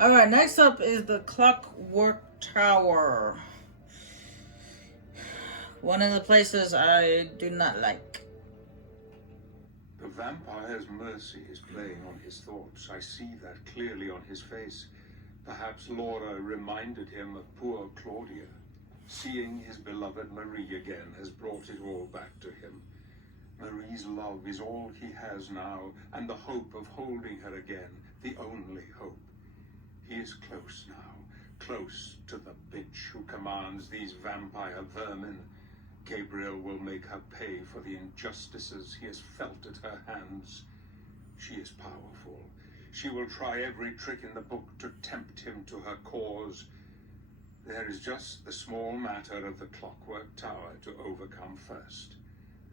Alright, next up is the Clockwork Tower. One of the places I do not like. The vampire's mercy is playing on his thoughts. I see that clearly on his face. Perhaps Laura reminded him of poor Claudia. Seeing his beloved Marie again has brought it all back to him. Marie's love is all he has now, and the hope of holding her again, the only hope. He is close now, close to the bitch who commands these vampire vermin. Gabriel will make her pay for the injustices he has felt at her hands. She is powerful. She will try every trick in the book to tempt him to her cause. There is just the small matter of the Clockwork Tower to overcome first.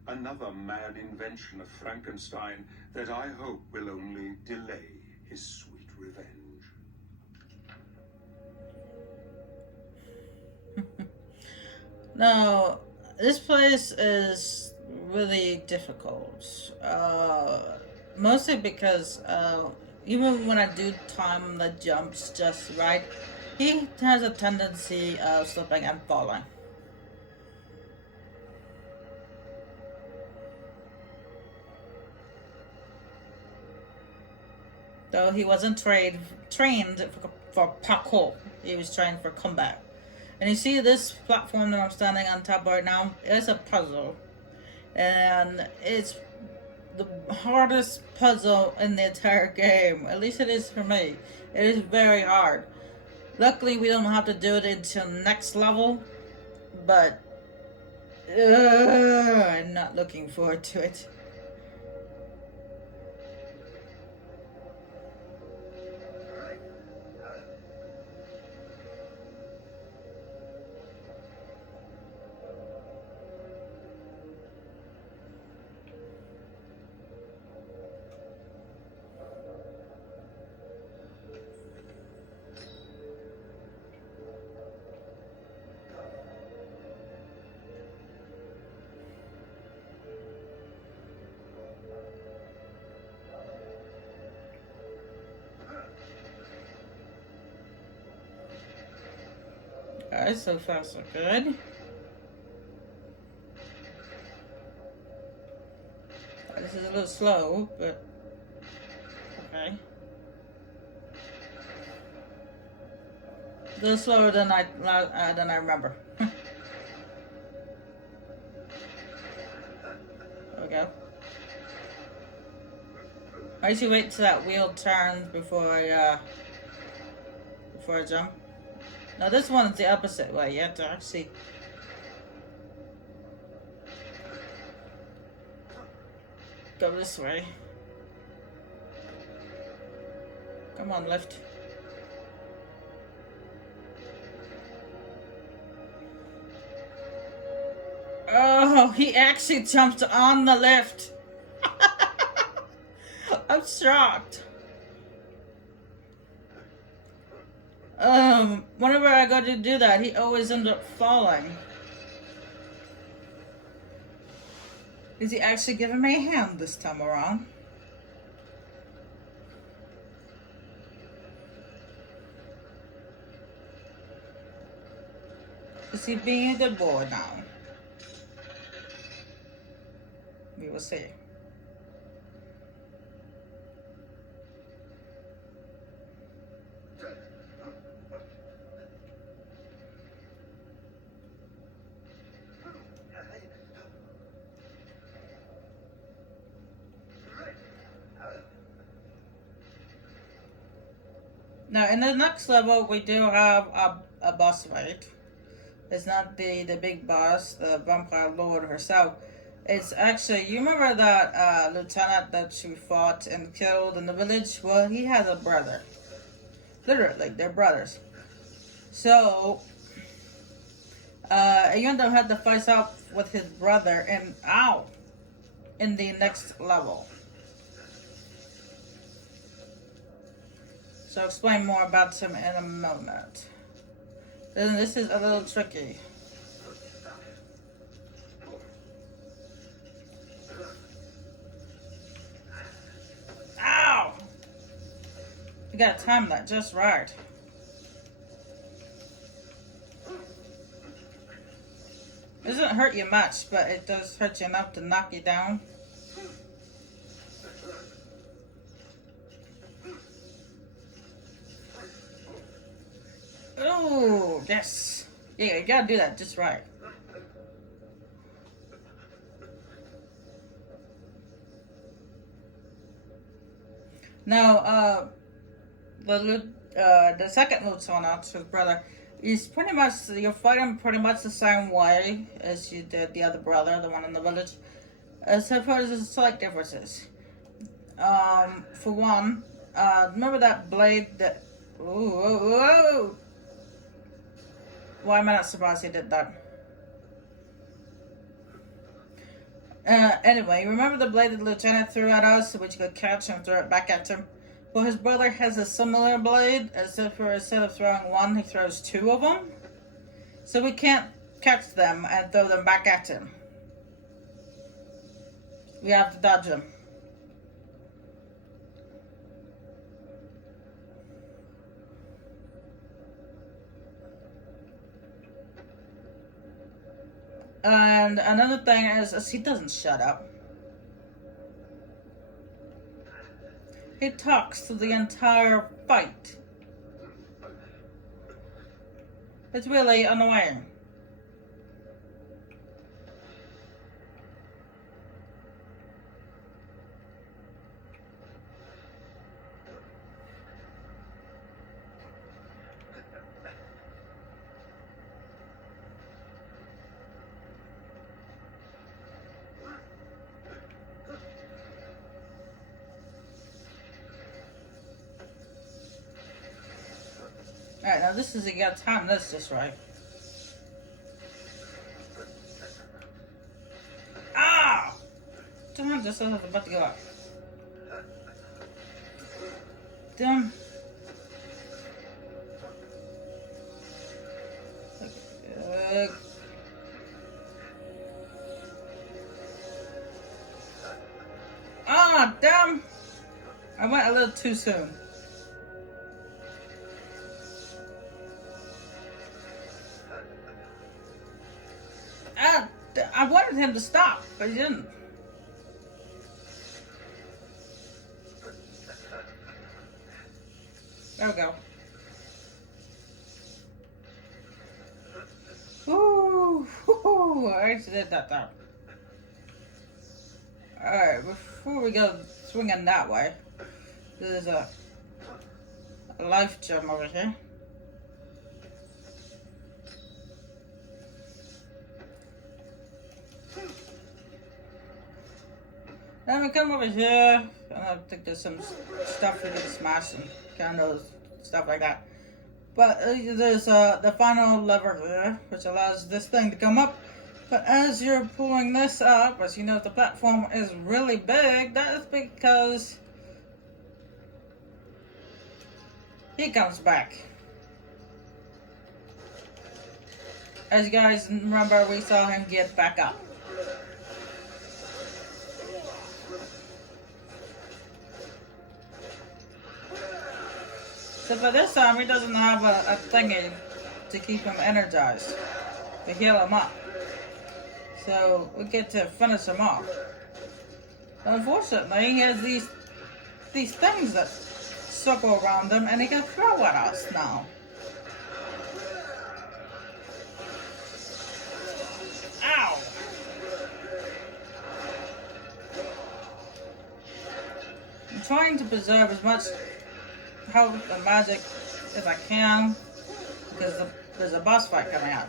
Another mad invention of Frankenstein that I hope will only delay his sweet revenge. Now, this place is really difficult. Mostly because even when I do time the jumps just right, he has a tendency of slipping and falling. Though he wasn't trained for parkour, he was trained for combat. And you see this platform that I'm standing on top right now is a puzzle. And it's the hardest puzzle in the entire game. At least it is for me. It is very hard. Luckily, we don't have to do it until next level. But I'm not looking forward to it. Alright, so far so good. This is a little slow, but okay. A little slower than I remember. There we go. I usually wait till that wheel turns before I jump. Now this one is the opposite way. You have to actually go this way. Come on, lift. Oh, he actually jumped on the lift. I'm shocked. Whenever I go to do that, he always ends up falling. Is he actually giving me a hand this time around? Is he being a good boy now? We will see. Now, in the next level, we do have a boss fight. It's not the big boss, the vampire lord herself. It's actually, you remember that lieutenant that she fought and killed in the village? Well, he has a brother. Literally, they're brothers. So, you end up had to fight out with his brother and in the next level. So I'll explain more about him in a moment. Then this is a little tricky. Ow! You gotta time that just right. It doesn't hurt you much, but it does hurt you enough to knock you down. Oh, yes. Yeah, you gotta do that just right. Now, the second lieutenant, his brother, he's pretty much, you fight him pretty much the same way as you did the other brother, the one in the village, except for there's slight differences. For one, remember that blade that, ooh, why am I not surprised he did that? Anyway, remember the blade that the lieutenant threw at us, which you could catch and throw it back at him? Well, his brother has a similar blade, except for instead of throwing one, he throws two of them. So we can't catch them and throw them back at him. We have to dodge them. And another thing is he doesn't shut up. He talks through the entire fight. It's really annoying. Alright, now this is, you gotta time this just right. Ah! Damn, just as I was about to go up. Damn. Ah, damn! I went a little too soon. I wanted him to stop, but he didn't. There we go. Ooh, I actually did that time. Alright, before we go swinging that way, there's a life gem over here. Then we come over here, and I think there's some stuff for you to smash and kind of stuff like that. But there's the final lever here, which allows this thing to come up. But as you're pulling this up, as you know, the platform is really big. That is because he comes back. As you guys remember, we saw him get back up. So for this time, he doesn't have a thingy to keep him energized, to heal him up. So we get to finish him off. But unfortunately, he has these things that circle around him, and he can throw at us now. Ow! I'm trying to preserve as much health and magic as I can, because there's a boss fight coming out.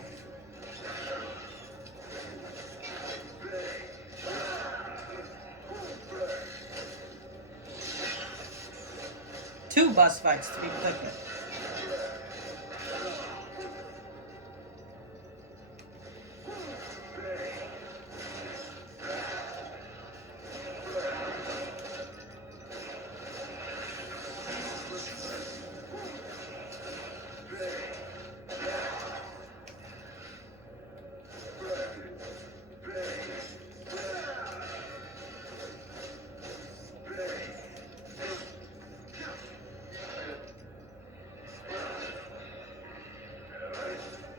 Two boss fights to be particular.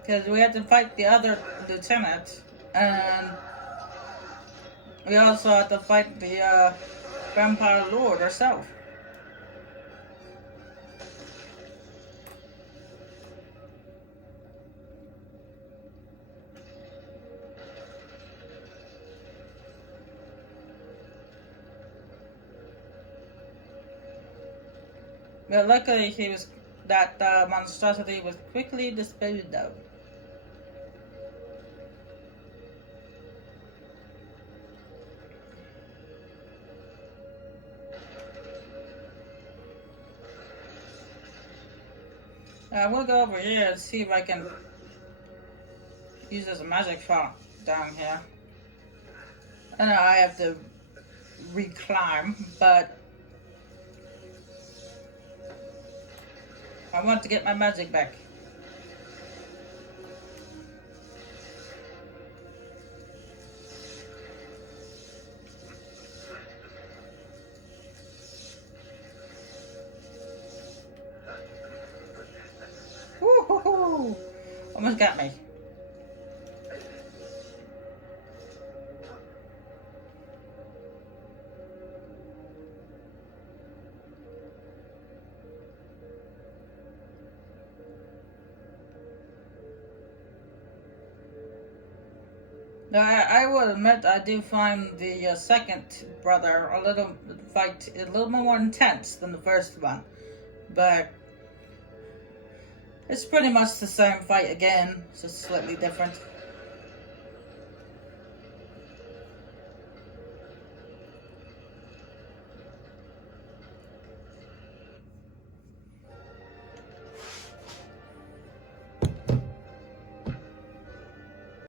because we had to fight the other lieutenant, and we also had to fight the vampire lord herself. But luckily, that monstrosity was quickly disposed of. I'm gonna go over here and see if I can use this magic shot down here. I know I have to reclimb, but I want to get my magic back. Woo-hoo-hoo! Almost got me. Now, I will admit I do find the second brother a little more intense than the first one, but it's pretty much the same fight again, just slightly different.